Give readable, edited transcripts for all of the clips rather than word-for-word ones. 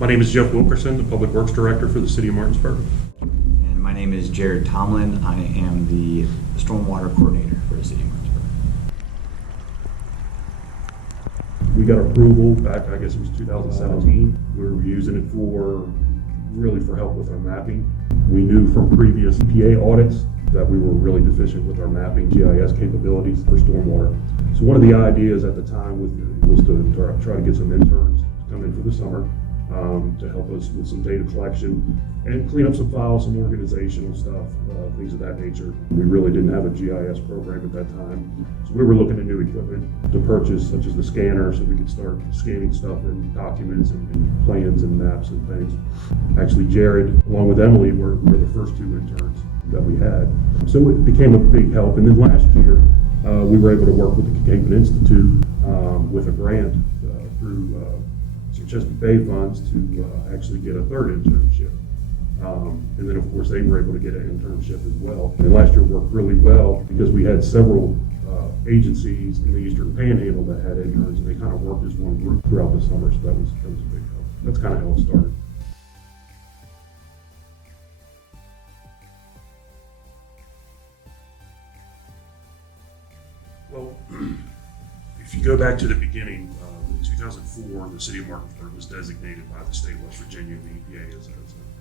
My name is Jeff Wilkerson, the Public Works Director for the City of Martinsburg. And my name is Jared Tomlin. I am the Stormwater Coordinator for the City of Martinsburg. We got approval back, I guess it was 2017. We were using it really for help with our mapping. We knew from previous EPA audits that we were really deficient with our mapping GIS capabilities for stormwater. So one of the ideas at the time was to try to get some interns to come in for the summer to help us with some data collection and clean up some files, some organizational stuff, things of that nature. We really didn't have a GIS program at that time. So we were looking at new equipment to purchase, such as the scanner, so we could start scanning stuff in documents and plans and maps and things. Actually, Jared, along with Emily, were the first two interns that we had. So it became a big help. And then last year, we were able to work with the Cape Institute with a grant through some Chesapeake Bay funds to actually get a third internship. And then, of course, they were able to get an internship as well. And last year worked really well because we had several agencies in the Eastern Panhandle that had interns, and they kind of worked as one group throughout the summer. So that was a big help. That's kind of how it started. Well, if you go back to the beginning, in 2004, the City of Martinsburg was designated by the state of West Virginia and the EPA as an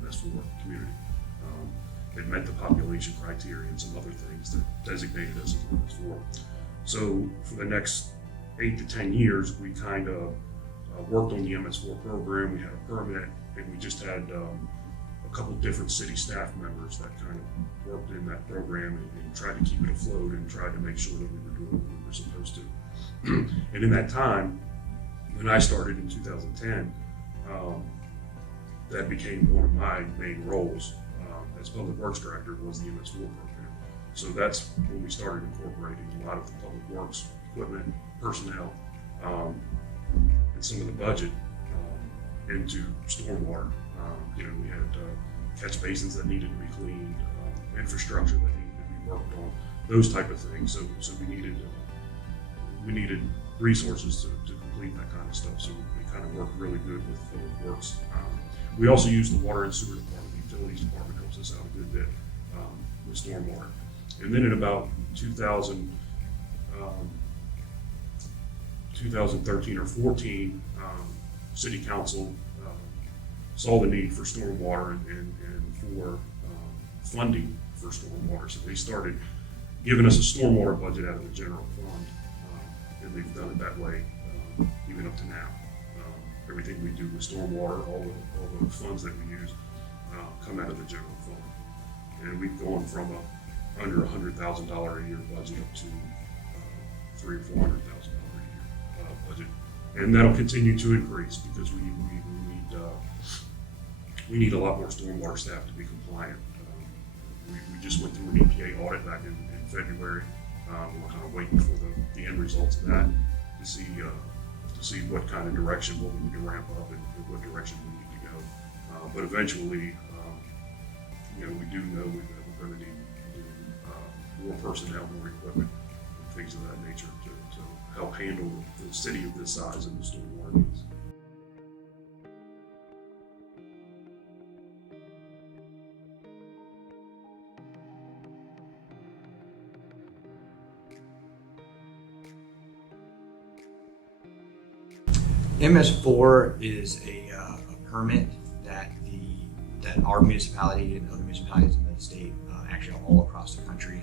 MS4 community. It met the population criteria and some other things that designated us as an MS4. So for the next 8 to 10 years, we kind of worked on the MS4 program. We had a permit, and we just had a couple different city staff members that kind of worked in that program and tried to keep it afloat and tried to make sure that we were doing what we were supposed to. And in that time, when I started in 2010, that became one of my main roles as Public Works Director, was the MS4 program. So that's when we started incorporating a lot of the public works equipment, personnel, and some of the budget into stormwater. We had catch basins that needed to be cleaned, infrastructure that needed to be worked on, those type of things. So we needed resources to complete that kind of stuff. So we kind of worked really good with Public Works. We also use the Water and Sewer Department. The Utilities Department helps us out a good bit with stormwater. And then in about 2013 or 14, City Council saw the need for stormwater and for funding for stormwater. So they started giving us a stormwater budget out of the general fund, and they've done it that way even up to now. Everything we do with stormwater, all the funds that we use come out of the general fund. And we've gone from under $100,000 a year budget up to $300,000 or $400,000 a year budget. And that'll continue to increase because we need a lot more stormwater staff to be compliant. We just went through an EPA audit back in February. We're kind of waiting for the end results of that to see what kind of direction, what we need to ramp up and what direction we need to go. But eventually, we do know that we're going to need more personnel, more equipment, and things of that nature to help handle the city of this size and the stormwater needs. MS4 is a permit that our municipality and other municipalities in the state, actually all across the country,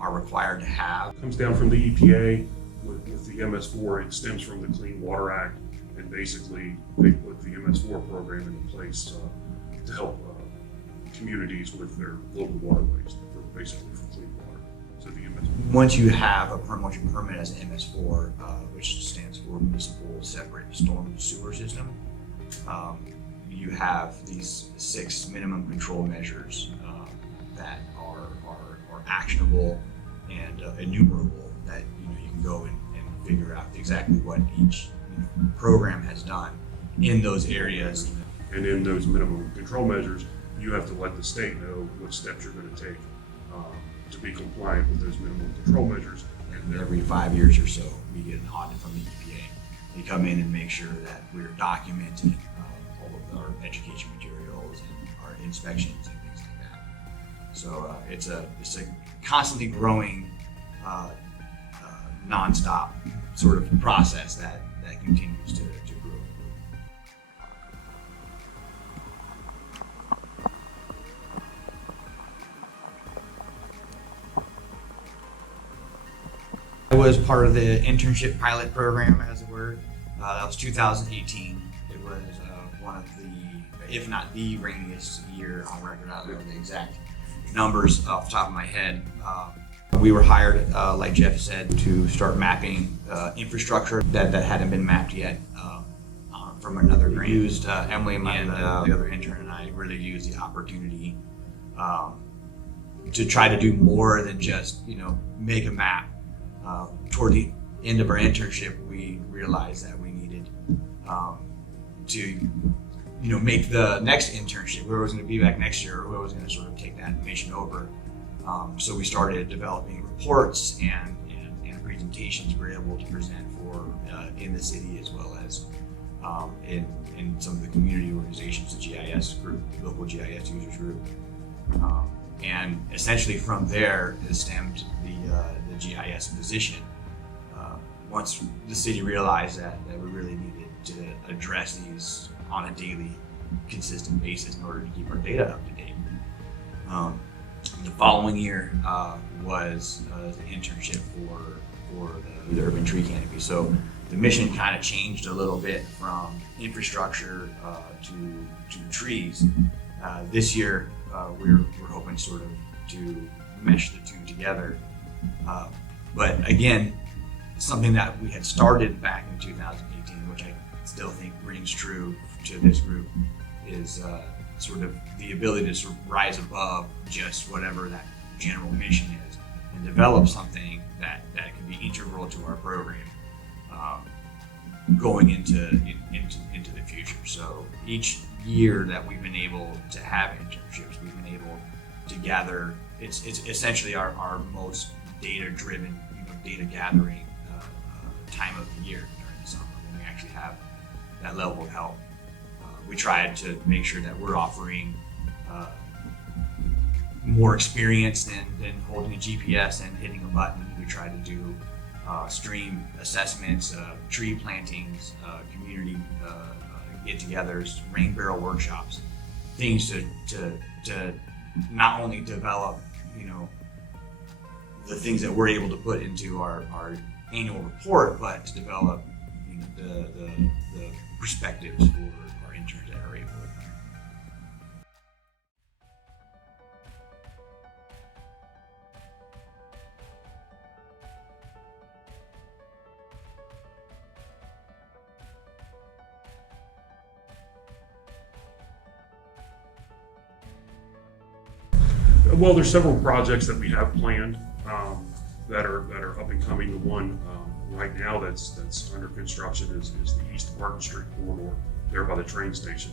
are required to have. It comes down from the EPA with the MS4. It stems from the Clean Water Act, and basically they put the MS4 program into place to help communities with their local waterways, basically for clean water. So the MS4. Once you permit as an MS4, which stands for Municipal Separate Storm Sewer System, you have these 6 minimum control measures that are actionable and enumerable, that you can go and figure out exactly what each program has done in those areas. And in those minimum control measures, you have to let the state know what steps you're going to take to be compliant with those minimum control measures. And every 5 years or so, we get an audit from the EPA. They come in and make sure that we're documenting our education materials and our inspections and things like that. So it's a constantly growing, nonstop sort of process that continues to grow. I was part of the internship pilot program, as it were. That was 2018. It was one of the, if not the rainiest year on record. I don't know the exact numbers off the top of my head. We were hired, like Jeff said, to start mapping infrastructure that hadn't been mapped yet from another grant. We used Emily and the other intern and I really used the opportunity to try to do more than just make a map. Toward the end of our internship, we realized that we needed to make the next internship, whoever was going to be back next year, or whoever was going to sort of take that mission over. So we started developing reports and presentations we were able to present for in the city, as well as in some of the community organizations, the GIS group, local GIS users group. And essentially from there, it stemmed the GIS position. Once the city realized that we really needed to address these on a daily, consistent basis in order to keep our data up to date. The following year was the internship for the urban tree canopy. So the mission kind of changed a little bit from infrastructure to trees. This year, we're hoping sort of to mesh the two together. But again, something that we had started back in 2018, which I still think rings true to this group, is sort of the ability to sort of rise above just whatever that general mission is and develop something that can be integral to our program going into the future. So each year that we've been able to have internships, we've been able to gather. It's essentially our most data-driven, data gathering time of the year during the summer, when we actually have that level of help. We tried to make sure that we're offering more experience than holding a GPS and hitting a button. We try to do stream assessments, tree plantings, community get-togethers, rain barrel workshops, things to not only develop, the things that we're able to put into our annual report, but to develop the perspectives for our interns that are able. Well, there's several projects that we have planned that are up and coming. The one right now that's under construction is the East Martin Street corridor there by the train station.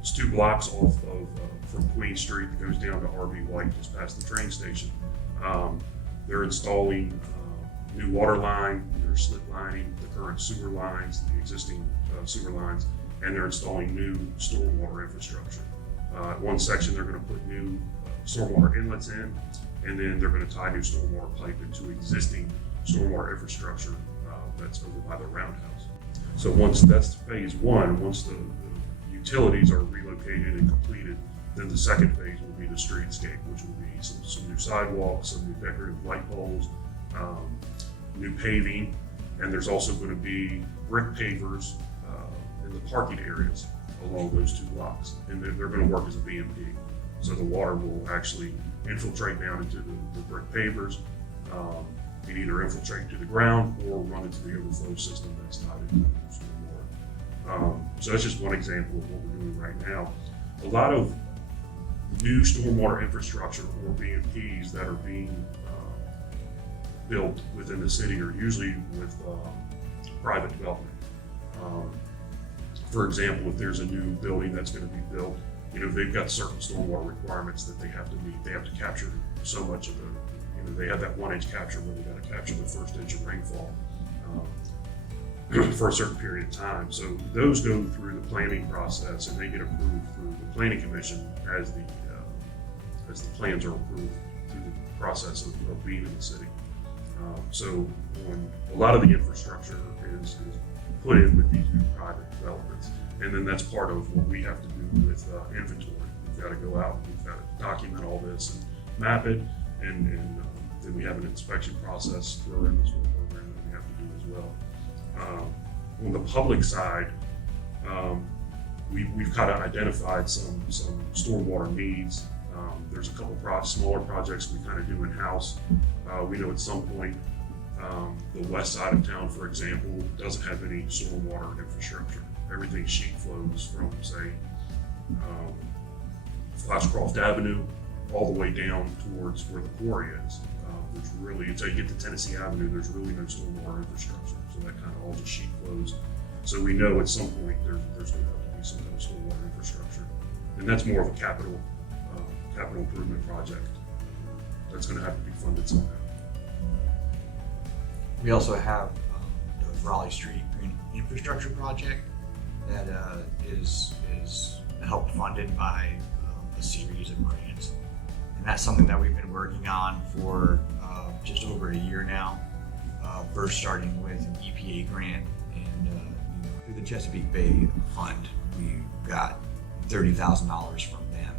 It's 2 blocks off of from Queen Street that goes down to RV White just past the train station. They're installing new water line. They're slip lining the current sewer lines, the existing sewer lines, and they're installing new stormwater infrastructure. One section they're going to put new stormwater inlets in, and then they're going to tie new stormwater pipe into existing stormwater infrastructure that's over by the roundhouse. So once that's phase one, once the utilities are relocated and completed, then the second phase will be the streetscape, which will be some new sidewalks, some new decorative light poles, new paving, and there's also going to be brick pavers in the parking areas along those 2 blocks, and they're going to work as a BMP. So the water will actually infiltrate down into the brick pavers, and either infiltrate to the ground or run into the overflow system that's tied into the stormwater. So that's just one example of what we're doing right now. A lot of new stormwater infrastructure or BMPs that are being built within the city are usually with private development. For example, if there's a new building that's going to be built, they've got certain stormwater requirements that they have to meet. They have to capture so much of they have that 1 inch capture where they got to capture the first inch of rainfall. for a certain period of time. So those go through the planning process and they get approved through the planning commission as the plans are approved through the process of being in the city. So when a lot of the infrastructure is put in with these new private developments, and then that's part of what we have to do with inventory. We've got to go out, we've got to document all this and map it, and then we have an inspection process through our inventory program that we have to do as well. On the public side, we've kind of identified some stormwater needs. There's a couple smaller projects we kind of do in-house. We know at some point the west side of town, for example, doesn't have any stormwater infrastructure. Everything sheet flows from, say, Flashcroft Avenue all the way down towards where the quarry is. There's really, until you get to Tennessee Avenue, there's really no stormwater infrastructure. So that kind of all just sheet flows. So we know at some point there's going to have to be some kind of stormwater infrastructure. And that's more of a capital improvement project. That's going to have to be funded somehow. We also have the Raleigh Street Green Infrastructure Project that is helped funded by a series of grants. And that's something that we've been working on for just over a year now. First starting with an EPA grant, and through the Chesapeake Bay Fund, we got $30,000 from them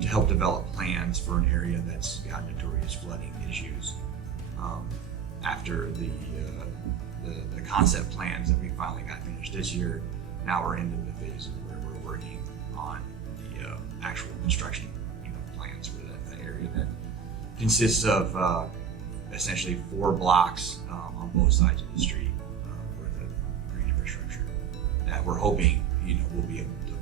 to help develop plans for an area that's got notorious flooding issues. After the concept plans that we finally got finished this year, now we're into the phase where we're working on the actual construction plans for that area that consists of essentially 4 blocks on both sides of the street worth of green infrastructure that we're hoping we'll be able to